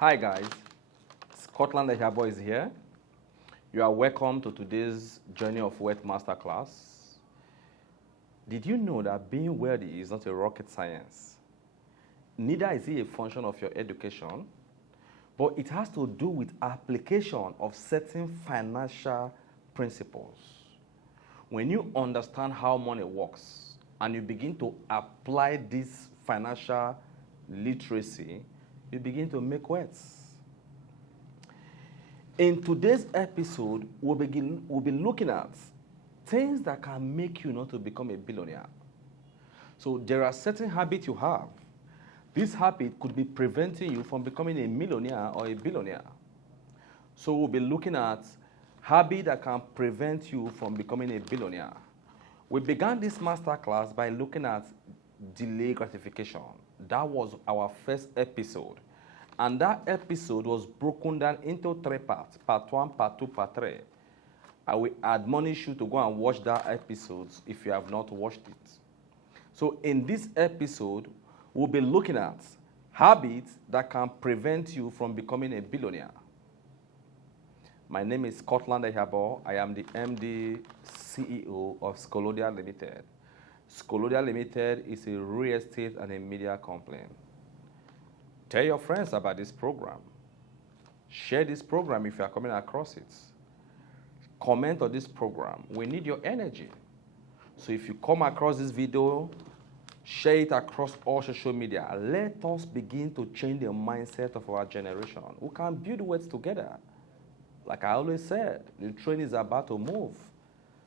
Hi guys, Scotland the is here. You are welcome to today's Journey of Wealth Masterclass. Did you know that being wealthy is not a rocket science? Neither is it a function of your education, but it has to do with application of certain financial principles. When you understand how money works and you begin to apply this financial literacy, you begin to make wealth. In today's episode, we'll be looking at things that can make you not to become a billionaire. So there are certain habits you have. This habit could be preventing you from becoming a millionaire or a billionaire. So we'll be looking at habits that can prevent you from becoming a billionaire. We began this masterclass by looking at delay gratification. That was our first episode. And that episode was broken down into 3 parts, part 1, part 2, part 3. I will admonish you to go and watch that episode if you have not watched it. So in this episode, we'll be looking at habits that can prevent you from becoming a billionaire. My name is Scotland Ehabo. I am the MD CEO of Scolodia Limited. Scolodia Limited is a real estate and a media company. Tell your friends about this program. Share this program if you are coming across it. Comment on this program. We need your energy. So if you come across this video, share it across all social media. Let us begin to change the mindset of our generation. We can build wealth together. Like I always said, the train is about to move.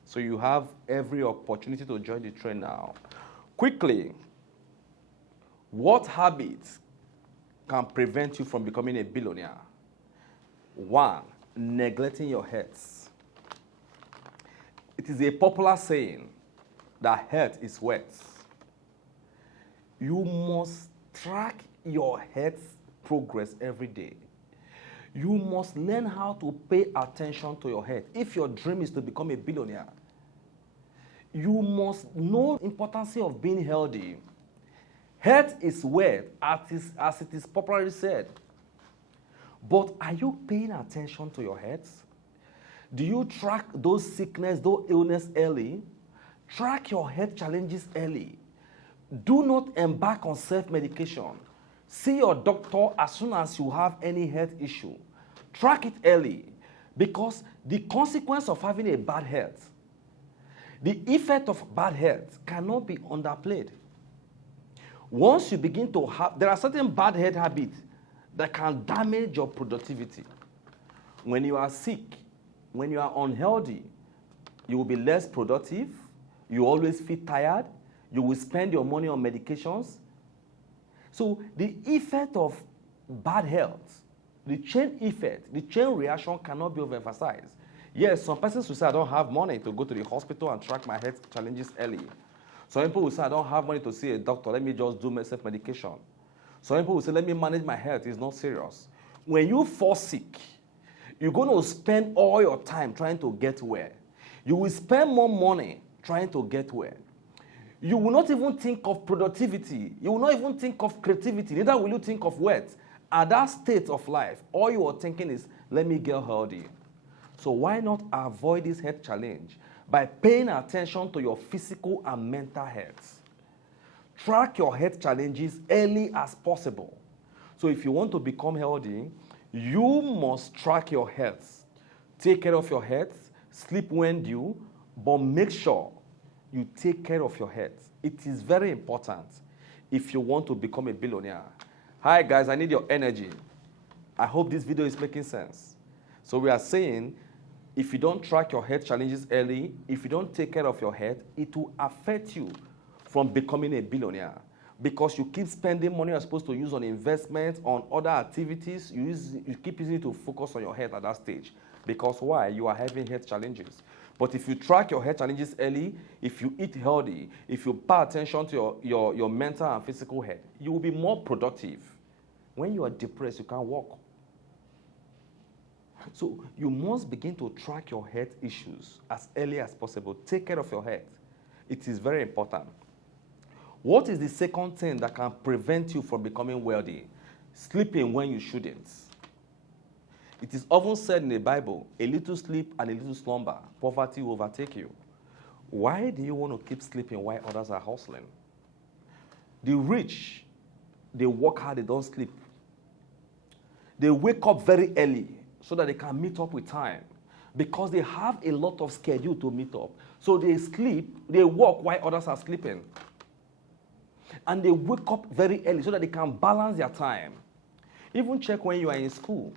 So you have every opportunity to join the train now. Quickly, what habits can prevent you from becoming a billionaire? 1, neglecting your health. It is a popular saying that health is wealth. You must track your health progress every day. You must learn how to pay attention to your health. If your dream is to become a billionaire, you must know the importance of being healthy. Health is wealth, as it is popularly said. But are you paying attention to your health? Do you track those sickness, those illness early? Track your health challenges early. Do not embark on self-medication. See your doctor as soon as you have any health issue. Track it early, because the consequence of having a bad health, the effect of bad health cannot be underplayed. Once you begin to have, there are certain bad health habits that can damage your productivity. When you are sick, when you are unhealthy, you will be less productive, you always feel tired, you will spend your money on medications. So the effect of bad health, the chain effect, the chain reaction cannot be overemphasized. Yes, some persons will say, I don't have money to go to the hospital and track my health challenges early. Some people will say, I don't have money to see a doctor, let me just do self-medication. Some people will say, let me manage my health, it's not serious. When you fall sick, you're going to spend all your time trying to get well. You will spend more money trying to get well. You will not even think of productivity. You will not even think of creativity. Neither will you think of wealth. At that state of life, all you are thinking is, let me get healthy. So why not avoid this health challenge by paying attention to your physical and mental health? Track your health challenges early as possible. So if you want to become healthy, you must track your health. Take care of your health, sleep when due, but make sure you take care of your health. It is very important if you want to become a billionaire. Hi guys, I need your energy. I hope this video is making sense. So we are saying, if you don't track your health challenges early, if you don't take care of your health, it will affect you from becoming a billionaire. Because you keep spending money you're supposed to use on investments, on other activities, you keep using it to focus on your health at that stage. Because why? You are having health challenges. But if you track your health challenges early, if you eat healthy, if you pay attention to your mental and physical health, you will be more productive. When you are depressed, you can't walk. So you must begin to track your health issues as early as possible. Take care of your health. It is very important. What is the second thing that can prevent you from becoming wealthy? sleeping when you shouldn't. It is often said in the Bible, a little sleep and a little slumber, poverty will overtake you. Why do you want to keep sleeping while others are hustling? The rich, they work hard, they don't sleep. They wake up very early so that they can meet up with time because they have a lot of schedule to meet up. So they sleep, they work while others are sleeping. And they wake up very early so that they can balance their time. Even check when you are in school.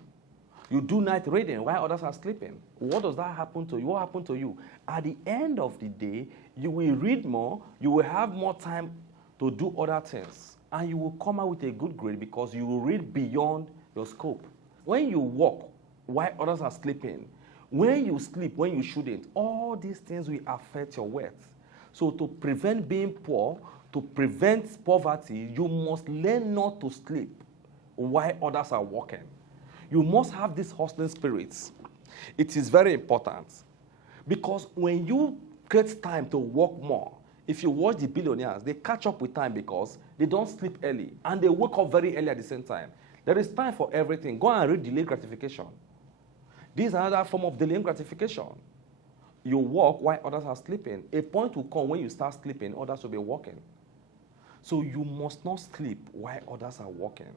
You do night reading while others are sleeping. What does that happen to you? What happened to you? At the end of the day, you will read more, you will have more time to do other things, and you will come out with a good grade because you will read beyond your scope. When you work while others are sleeping, when you sleep when you shouldn't, all these things will affect your wealth. So to prevent being poor, to prevent poverty, you must learn not to sleep while others are working. You must have these hustling spirits. It is very important because when you create time to work more, if you watch the billionaires, they catch up with time because they don't sleep early and they wake up very early at the same time. There is time for everything. Go and read delayed gratification. This is another form of delayed gratification. You work while others are sleeping. A point will come when you start sleeping, others will be working. So you must not sleep while others are working.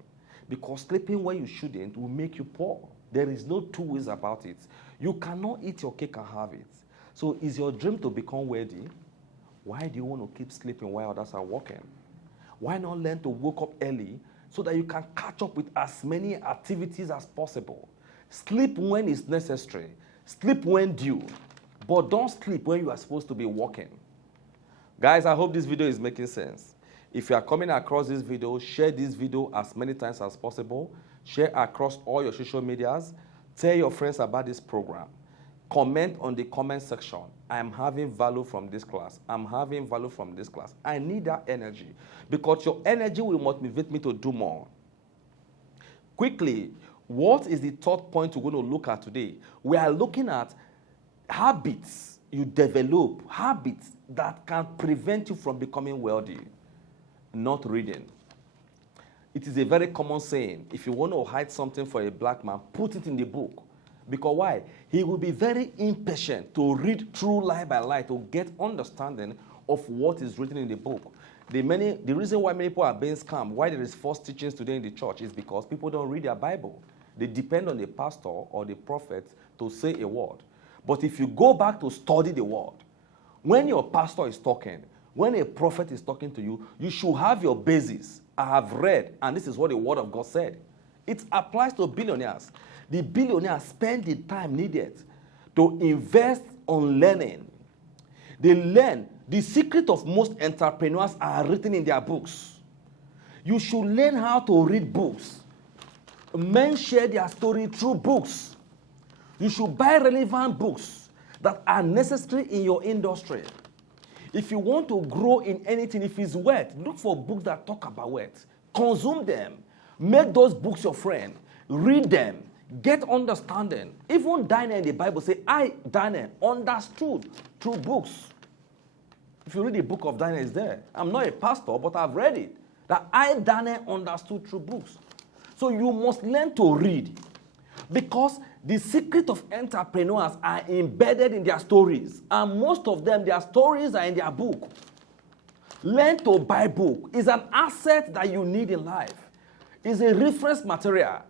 Because sleeping when you shouldn't will make you poor. There is no two ways about it. You cannot eat your cake and have it. So is your dream to become wealthy? Why do you want to keep sleeping while others are working? Why not learn to wake up early so that you can catch up with as many activities as possible? Sleep when it's necessary. Sleep when due. But don't sleep when you are supposed to be working. Guys, I hope this video is making sense. If you are coming across this video, share this video as many times as possible. Share across all your social medias. Tell your friends about this program. Comment on the comment section. I am having value from this class. I'm having value from this class. I need that energy because your energy will motivate me to do more. Quickly, what is the third point we're going to look at today? We are looking at habits you develop, habits that can prevent you from becoming wealthy. Not reading. It is a very common saying, if you want to hide something for a black man, put it in the book. Because why? He will be very impatient to read through line by line to get understanding of what is written in the book. The reason why many people are being scammed, why there is false teachings today in the church is because people don't read their Bible. They depend on the pastor or the prophet to say a word. But if you go back to study the word, when your pastor is talking, when a prophet is talking to you, you should have your basis. I have read, and this is what the word of God said. It applies to billionaires. The billionaires spend the time needed to invest on learning. They learn. The secret of most entrepreneurs are written in their books. You should learn how to read books. Men share their story through books. You should buy relevant books that are necessary in your industry. If you want to grow in anything, if it's wealth, look for books that talk about wealth. Consume them. Make those books your friend. Read them. Get understanding. Even Daniel in the Bible say, I, Daniel, understood through books. If you read the book of Daniel, it's there. I'm not a pastor, but I've read it. That I, Daniel, understood through books. So you must learn to read. Because the secret of entrepreneurs are embedded in their stories. And most of them, their stories are in their book. Learn to buy book. It's an asset that you need in life. It's a reference material.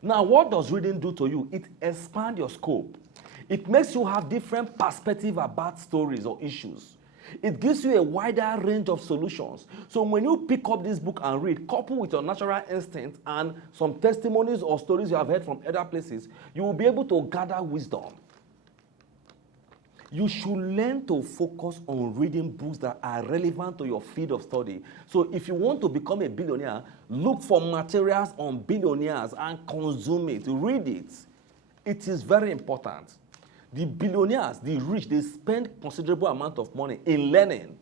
Now, what does reading do to you? It expands your scope. It makes you have different perspective about stories or issues. It gives you a wider range of solutions. So when you pick up this book and read, coupled with your natural instinct and some testimonies or stories you have heard from other places, you will be able to gather wisdom. You should learn to focus on reading books that are relevant to your field of study. So if you want to become a billionaire, look for materials on billionaires and consume it. Read it. It is very important. The billionaires, the rich, they spend considerable amount of money in learning.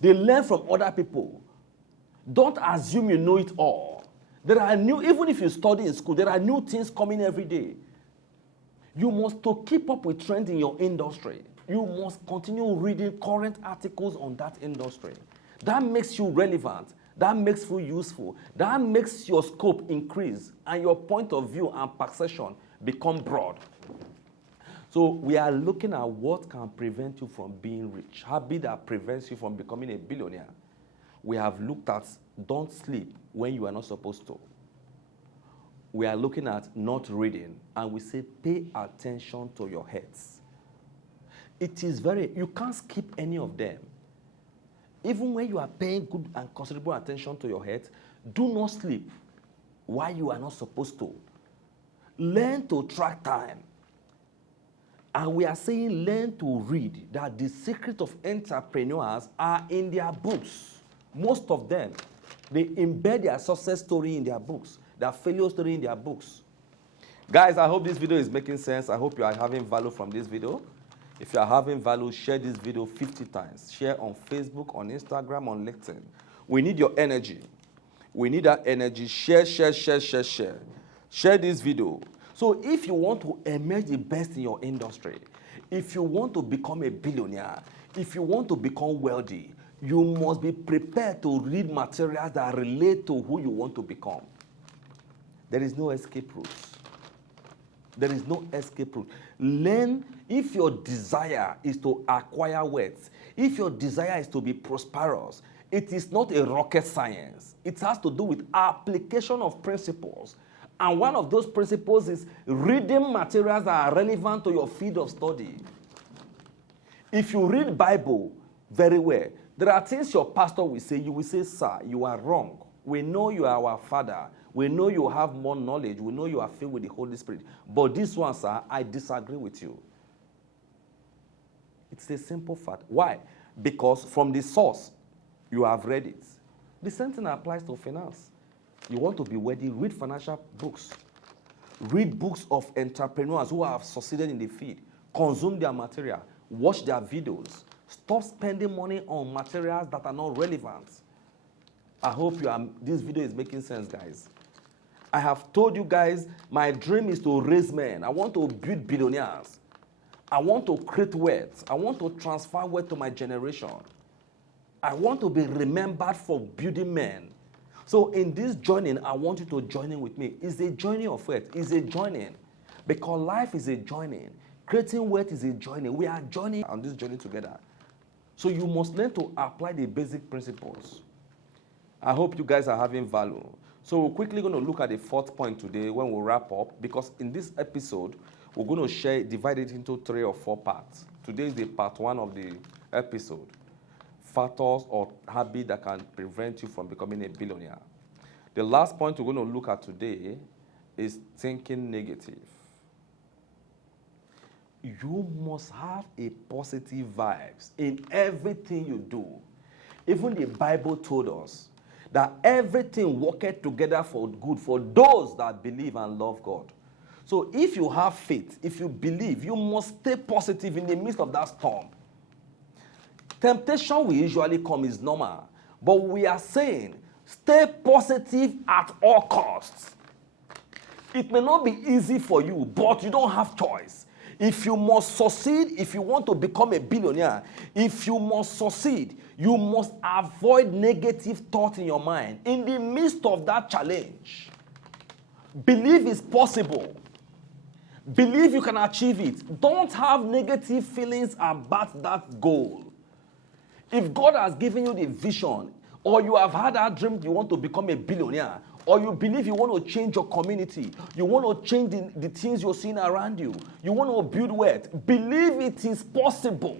They learn from other people. Don't assume you know it all. There are new, even if you study in school, there are new things coming every day. You must to keep up with trends in your industry. You must continue reading current articles on that industry. That makes you relevant. That makes you useful. That makes your scope increase and your point of view and perception become broad. So we are looking at what can prevent you from being rich. Habit that prevents you from becoming a billionaire. We have looked at don't sleep when you are not supposed to. We are looking at not reading, and we say pay attention to your heads. It is you can't skip any of them. Even when you are paying good and considerable attention to your head, do not sleep while you are not supposed to. Learn to track time. And we are saying learn to read, that the secret of entrepreneurs are in their books. Most of them, they embed their success story in their books, their failure story in their books. Guys, I hope this video is making sense. I hope you are having value from this video. If you are having value, share this video 50 times. Share on Facebook, on Instagram, on LinkedIn. We need your energy. We need that energy. Share, share, share, share, share. Share this video. So if you want to emerge the best in your industry, if you want to become a billionaire, if you want to become wealthy, you must be prepared to read materials that relate to who you want to become. There is no escape route. There is no escape route. Learn. If your desire is to acquire wealth, if your desire is to be prosperous, it is not a rocket science. It has to do with application of principles. And one of those principles is reading materials that are relevant to your field of study. If you read Bible very well, there are things your pastor will say. You will say, sir, you are wrong. We know you are our father. We know you have more knowledge. We know you are filled with the Holy Spirit. But this one, sir, I disagree with you. It's a simple fact. Why? Because from the source, you have read it. The same thing applies to finance. You want to be wealthy, read financial books. Read books of entrepreneurs who have succeeded in the field. Consume their material. Watch their videos. Stop spending money on materials that are not relevant. I hope this video is making sense, guys. I have told you guys, my dream is to raise men. I want to build billionaires. I want to create wealth. I want to transfer wealth to my generation. I want to be remembered for building men. So in this journey, I want you to join in with me. It's a journey of wealth. It's a journey. Because life is a journey. Creating wealth is a journey. We are journeying on this journey together. So you must learn to apply the basic principles. I hope you guys are having value. So we're quickly going to look at the fourth point today when we wrap up. Because in this episode, we're going to divide it into 3 or 4 parts. Today is the part 1 of the episode. Factors or habits that can prevent you from becoming a billionaire. The last point we're going to look at today is thinking negative. You must have a positive vibes in everything you do. Even the Bible told us that everything worketh together for good for those that believe and love God. So if you have faith, if you believe, you must stay positive in the midst of that storm. Temptation will usually come, is normal. But we are saying, stay positive at all costs. It may not be easy for you, but you don't have choice. If you must succeed, if you want to become a billionaire, if you must succeed, you must avoid negative thoughts in your mind. In the midst of that challenge, believe it's possible. Believe you can achieve it. Don't have negative feelings about that goal. If God has given you the vision, or you have had that dream you want to become a billionaire, or you believe you want to change your community, you want to change the things you're seeing around you, you want to build wealth, believe it is possible.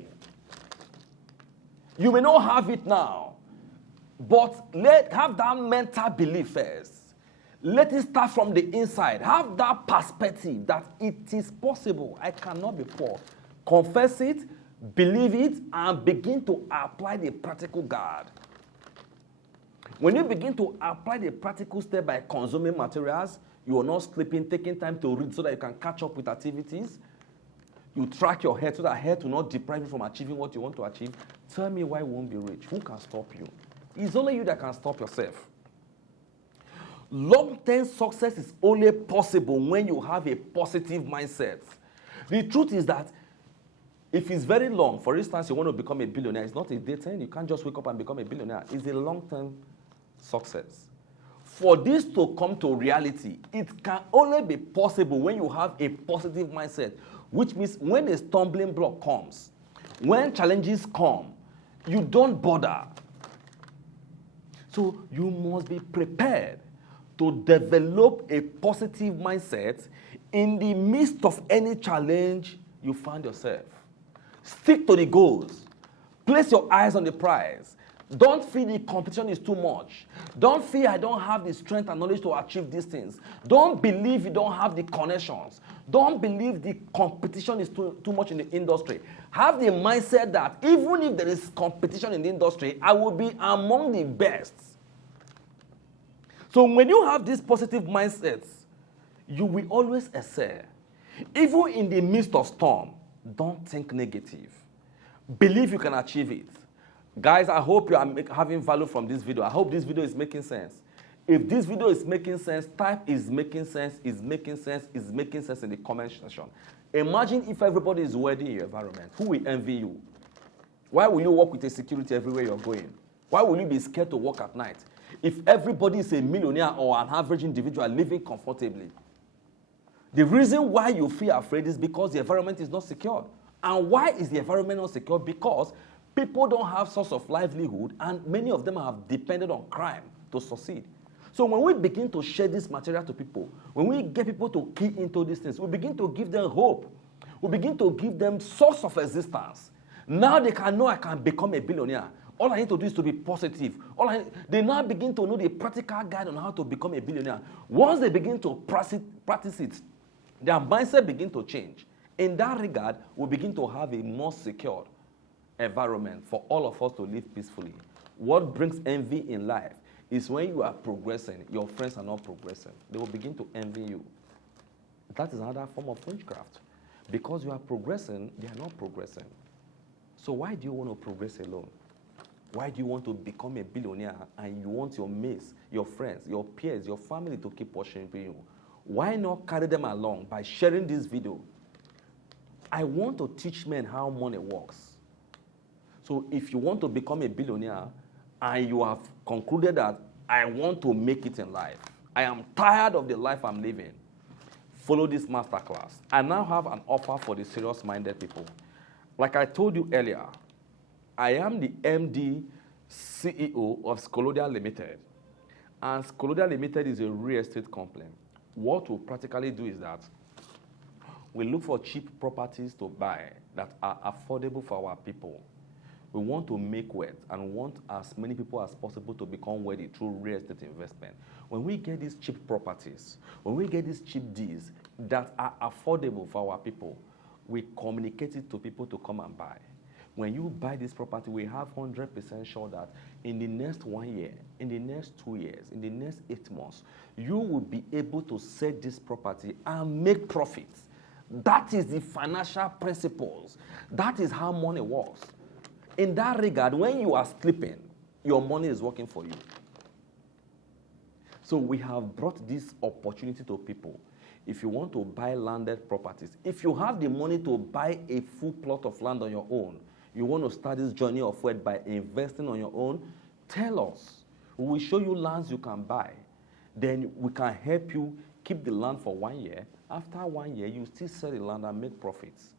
You may not have it now, but have that mental belief first. Let it start from the inside. Have that perspective that it is possible. I cannot be poor. Confess it, believe it, and begin to apply the practical guide. When you begin to apply the practical step by consuming materials, you are not sleeping, taking time to read so that you can catch up with activities. You track your head so that head will not deprive you from achieving what you want to achieve. Tell me why you won't be rich. Who can stop you? It's only you that can stop yourself. Long-term success is only possible when you have a positive mindset. The truth is that if it's very long, for instance, you want to become a billionaire, it's not a day thing. You can't just wake up and become a billionaire. It's a long-term success. For this to come to reality, it can only be possible when you have a positive mindset, which means when a stumbling block comes, when challenges come, you don't bother. So you must be prepared to develop a positive mindset in the midst of any challenge you find yourself. Stick to the goals. Place your eyes on the prize. Don't feel the competition is too much. Don't feel I don't have the strength and knowledge to achieve these things. Don't believe you don't have the connections. Don't believe the competition is too much in the industry. Have the mindset that even if there is competition in the industry, I will be among the best. So when you have these positive mindsets, you will always excel. Even in the midst of storm, don't think negative. Believe you can achieve it. Guys, I hope you are having value from this video. I hope this video is making sense. If this video is making sense, type is making sense, is making sense, is making sense in the comment section. Imagine if everybody is wealthy in your environment. Who will envy you? Why will you work with a security everywhere you're going? Why will you be scared to work at night? If everybody is a millionaire or an average individual living comfortably, the reason why you feel afraid is because the environment is not secured. And why is the environment not secure? Because people don't have source of livelihood, and many of them have depended on crime to succeed. So when we begin to share this material to people, when we get people to key into these things, we begin to give them hope. We begin to give them source of existence. Now they can know I can become a billionaire. All I need to do is to be positive. They now begin to know the practical guide on how to become a billionaire. Once they begin to practice it, their mindset begin to change. In that regard, we begin to have a more secured environment for all of us to live peacefully. What brings envy in life is when you are progressing, your friends are not progressing. They will begin to envy you. That is another form of witchcraft. Because you are progressing, they are not progressing. So why do you want to progress alone? Why do you want to become a billionaire and you want your mates, your friends, your peers, your family to keep worshiping you? Why not carry them along by sharing this video? I want to teach men how money works. So if you want to become a billionaire and you have concluded that I want to make it in life, I am tired of the life I'm living, follow this masterclass. I now have an offer for the serious-minded people. Like I told you earlier, I am the MD CEO of Scolodia Limited. And Scolodia Limited is a real estate company. What we practically do is that we look for cheap properties to buy that are affordable for our people. We want to make wealth and want as many people as possible to become wealthy through real estate investment. When we get these cheap properties, when we get these cheap deals that are affordable for our people, we communicate it to people to come and buy. When you buy this property, we have 100% sure that in the next 1 year, in the next 2 years, in the next 8 months, you will be able to sell this property and make profits. That is the financial principles. That is how money works. In that regard, when you are sleeping, your money is working for you. So we have brought this opportunity to people. If you want to buy landed properties, if you have the money to buy a full plot of land on your own, you want to start this journey of wealth by investing on your own, tell us. We will show you lands you can buy. Then we can help you keep the land for 1 year. After 1 year, you still sell the land and make profits.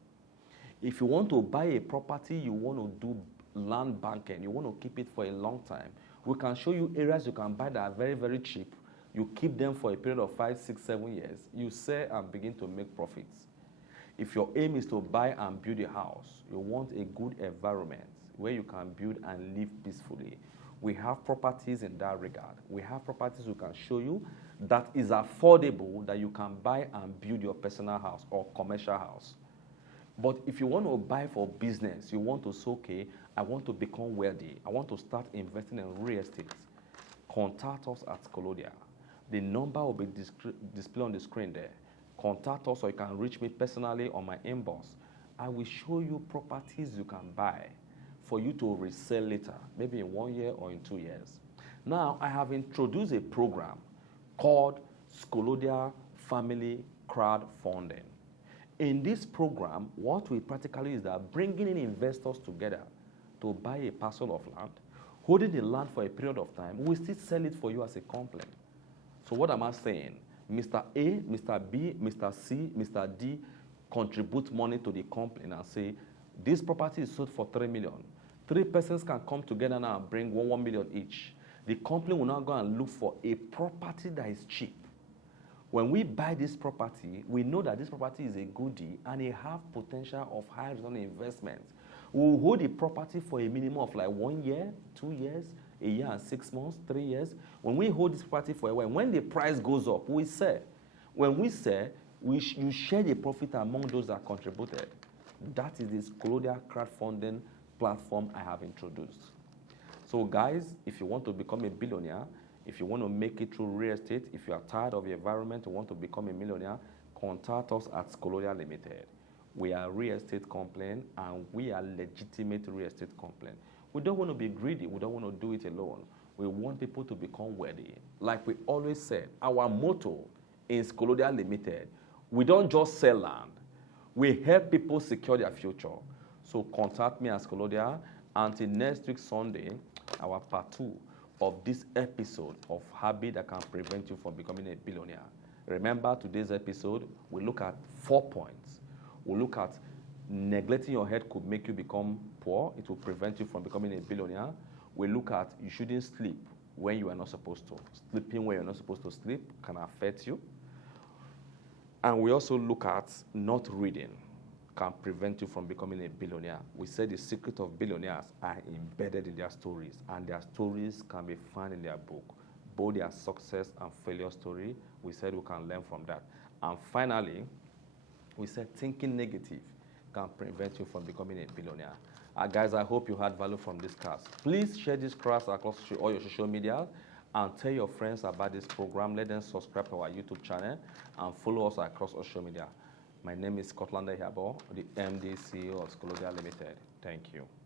If you want to buy a property, you want to do land banking, you want to keep it for a long time, we can show you areas you can buy that are very, very cheap. You keep them for a period of 5, 6, 7 years. You sell and begin to make profits. If your aim is to buy and build a house, you want a good environment where you can build and live peacefully. We have properties in that regard. We have properties we can show you that is affordable, that you can buy and build your personal house or commercial house. But if you want to buy for business, you want to say, okay, I want to become wealthy, I want to start investing in real estate, contact us at Scolodia. The number will be displayed on the screen there. Contact us or you can reach me personally on my inbox. I will show you properties you can buy for you to resell later, maybe in 1 year or in 2 years. Now, I have introduced a program called Calabar Family crowdfunding. In this program, what we practically is that bringing in investors together to buy a parcel of land, holding the land for a period of time, we still sell it for you as a complaint. So what am I saying? Mr. A, Mr. B, Mr. C, Mr. D contribute money to the complaint and say, this property is sold for 3 million. 3 persons can come together now and bring 1 million each. The company will now go and look for a property that is cheap. When we buy this property, we know that this property is a goodie and it has potential of high return investment. We will hold the property for a minimum of like 1 year, 2 years, a year and 6 months, 3 years. When we hold this property for a while, when the price goes up, we sell. When we sell, you share the profit among those that contributed. That is this colonial crowdfunding platform I have introduced. So guys, if you want to become a billionaire, if you want to make it through real estate, if you are tired of the environment and want to become a millionaire, contact us at Colonial Limited. We are real estate company and we are legitimate real estate company. We don't want to be greedy. We don't want to do it alone. We want people to become wealthy. Like we always said, our motto is Colonial Limited. We don't just sell land. We help people secure their future. So contact me as Colonial. Until next week Sunday, our part 2 of this episode of habit that can prevent you from becoming a billionaire. Remember, today's episode, we look at 4 points. We look at neglecting your health could make you become poor. It will prevent you from becoming a billionaire. We look at you shouldn't sleep when you are not supposed to. Sleeping when you're not supposed to sleep can affect you. And we also look at not reading can prevent you from becoming a billionaire. We said the secret of billionaires are embedded in their stories, and their stories can be found in their book. Both their success and failure story, we said we can learn from that. And finally, we said thinking negative can prevent you from becoming a billionaire. Guys, I hope you had value from this class. Please share this class across all your social media and tell your friends about this program. Let them subscribe to our YouTube channel and follow us across social media. My name is Scotland Ehabo, the MD CEO of Colonial Limited. Thank you.